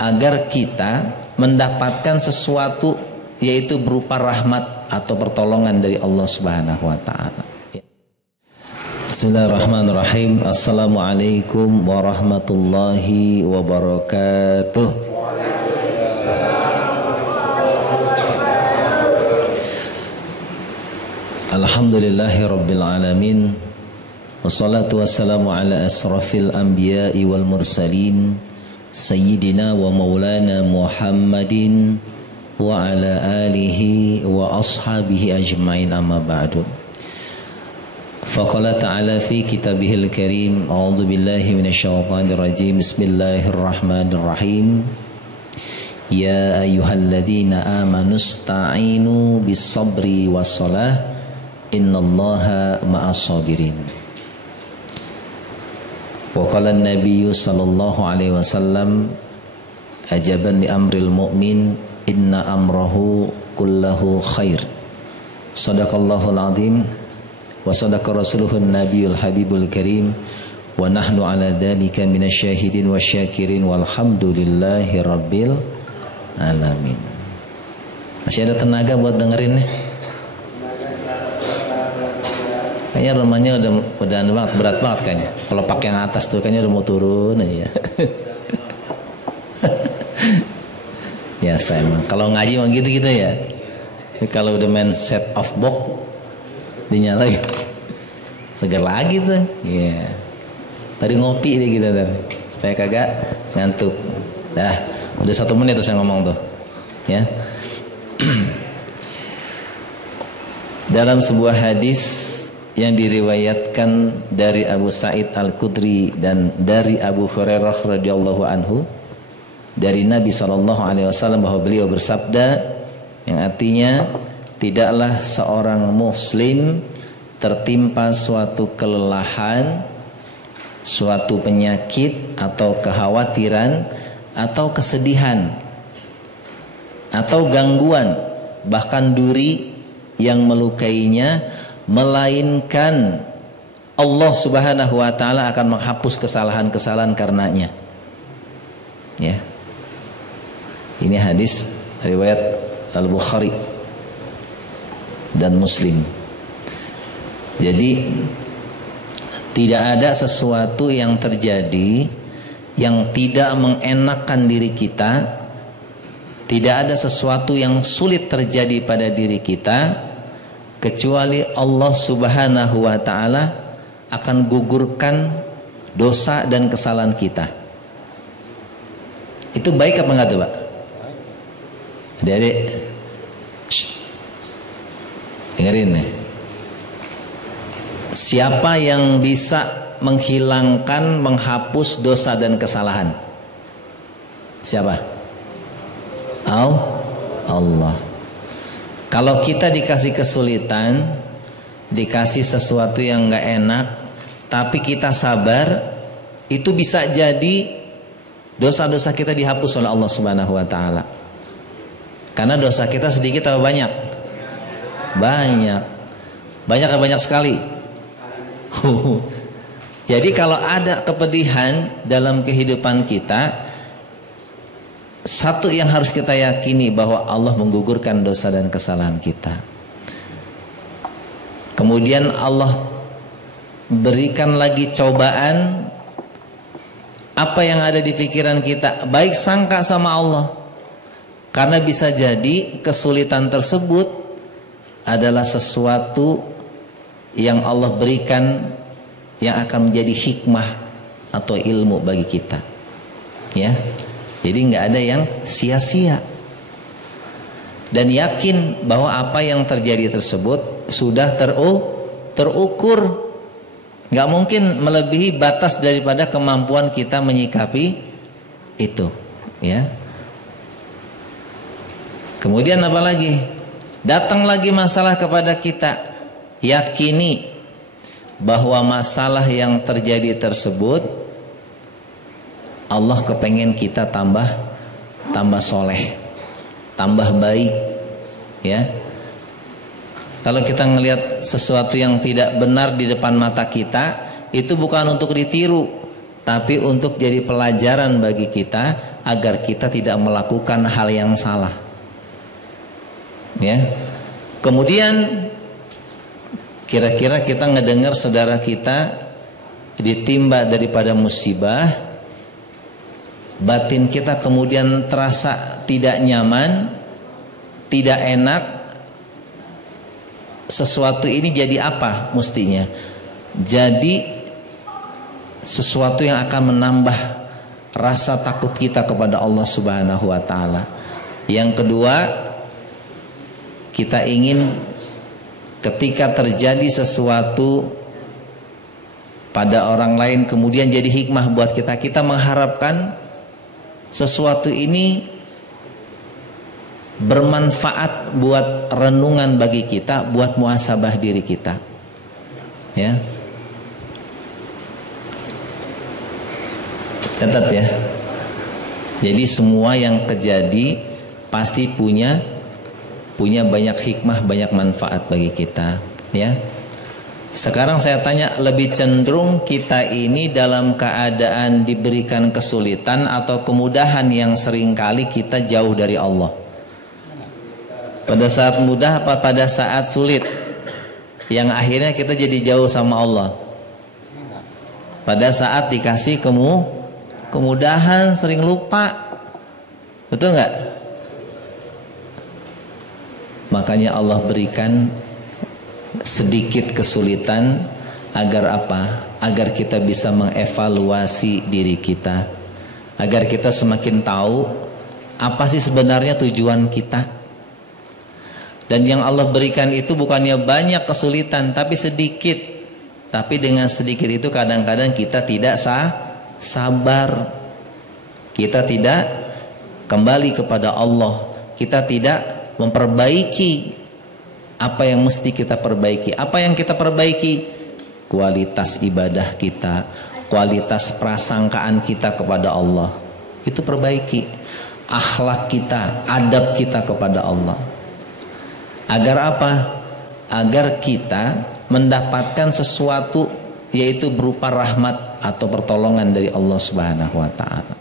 agar kita mendapatkan sesuatu, yaitu berupa rahmat atau pertolongan dari Allah Subhanahu wa taala. Bismillahirrahmanirrahim. Assalamualaikum warahmatullahi wabarakatuh. Alhamdulillahi rabbil alamin. Wassalatu wassalamu ala asrafil anbiya'i wal mursalin, sayyidina wa maulana Muhammadin wa ala alihi wa ashabihi ajma'in, amma ba'du. Faqala ta'ala fi kitabihil karim, a'udzu billahi minasyaitonir rajim. Bismillahirrahmanirrahim. Ya ayyuhalladzina amanu ista'inu bis sabri was shalah, innallaha ma'as sabirin. Wa qala an-nabiyyu sallallahu alaihi wasallam, ajaban li amril mu'min, inna amrahu kullahu khair. Shadaqallahul azim wa sadaqa rasuluhun nabiyul habibul karim, wa nahnu ala dzalika minasyahidin wasyakirin walhamdulillahi rabbil alamin. Masih ada tenaga buat dengerin nih? Kayaknya rumahnya udah banget, berat banget kayaknya. Kalau pakai yang atas tuh kayaknya udah mau turun aja. Ya saya emang kalau ngaji mah gitu-gitu ya. Tapi kalau udah main set of box dinyalain, segar lagi tuh. Iya. Tadi ngopi deh kita tuh, supaya kagak ngantuk. Dah, udah 1 menit tuh saya ngomong tuh. Ya. Dalam sebuah hadis yang diriwayatkan dari Abu Sa'id Al-Khudri dan dari Abu Hurairah radhiyallahu anhu dari Nabi SAW, bahwa beliau bersabda, yang artinya tidaklah seorang muslim tertimpa suatu kelelahan, suatu penyakit atau kekhawatiran atau kesedihan atau gangguan, bahkan duri yang melukainya, melainkan Allah Subhanahu wa taala akan menghapus kesalahan-kesalahan karenanya. Ya. Ini hadis riwayat Al-Bukhari dan Muslim. Jadi tidak ada sesuatu yang terjadi yang tidak mengenakkan diri kita, tidak ada sesuatu yang sulit terjadi pada diri kita, kecuali Allah Subhanahu wa ta'ala akan gugurkan dosa dan kesalahan kita. Itu baik apa enggak tuh Pak? Adik-adik, dengerin nih. Siapa yang bisa menghilangkan, menghapus dosa dan kesalahan? Siapa? Allah. Kalau kita dikasih kesulitan, dikasih sesuatu yang nggak enak, tapi kita sabar, itu bisa jadi dosa-dosa kita dihapus oleh Allah Subhanahu wa taala. Karena dosa kita sedikit atau banyak? Banyak. Banyak sekali. Jadi kalau ada kepedihan dalam kehidupan kita, satu yang harus kita yakini, bahwa Allah menggugurkan dosa dan kesalahan kita. Kemudian Allah berikan lagi cobaan, apa yang ada di pikiran kita, baik sangka sama Allah. Karena bisa jadi kesulitan tersebut adalah sesuatu yang Allah berikan, yang akan menjadi hikmah atau ilmu bagi kita. Ya. Jadi nggak ada yang sia-sia. Dan yakin bahwa apa yang terjadi tersebut sudah terukur. Nggak mungkin melebihi batas daripada kemampuan kita menyikapi itu. Ya. Kemudian apa lagi? Datang lagi masalah kepada kita, yakini bahwa masalah yang terjadi tersebut Allah kepengen kita tambah soleh, tambah baik, ya. Kalau kita ngelihat sesuatu yang tidak benar di depan mata kita, itu bukan untuk ditiru, tapi untuk jadi pelajaran bagi kita agar kita tidak melakukan hal yang salah. Ya. Kemudian kira-kira kita ngedengar saudara kita ditimba daripada musibah, batin kita kemudian terasa tidak nyaman, tidak enak. Sesuatu ini jadi apa mestinya? Jadi sesuatu yang akan menambah rasa takut kita kepada Allah Subhanahu wa taala. Yang kedua, kita ingin ketika terjadi sesuatu pada orang lain kemudian jadi hikmah buat kita, kita mengharapkan sesuatu ini bermanfaat buat renungan bagi kita, buat muhasabah diri kita. Ya. Catat ya. Jadi semua yang terjadi pasti punya banyak hikmah, banyak manfaat bagi kita, ya. Sekarang saya tanya, lebih cenderung kita ini dalam keadaan diberikan kesulitan atau kemudahan yang seringkali kita jauh dari Allah? Pada saat mudah apa pada saat sulit yang akhirnya kita jadi jauh sama Allah? Pada saat dikasih kemudahan sering lupa. Betul nggak? Makanya Allah berikan sedikit kesulitan agar apa? Agar kita bisa mengevaluasi diri kita, agar kita semakin tahu apa sih sebenarnya tujuan kita. Dan yang Allah berikan itu bukannya banyak kesulitan, tapi sedikit. Tapi dengan sedikit itu kadang-kadang kita tidak sabar. Kita tidak kembali kepada Allah. Kita tidak memperbaiki apa yang mesti kita perbaiki. Apa yang kita perbaiki? Kualitas ibadah kita, kualitas prasangkaan kita kepada Allah. Itu perbaiki. Akhlak kita, adab kita kepada Allah. Agar apa? Agar kita mendapatkan sesuatu, yaitu berupa rahmat atau pertolongan dari Allah Subhanahu wa taala.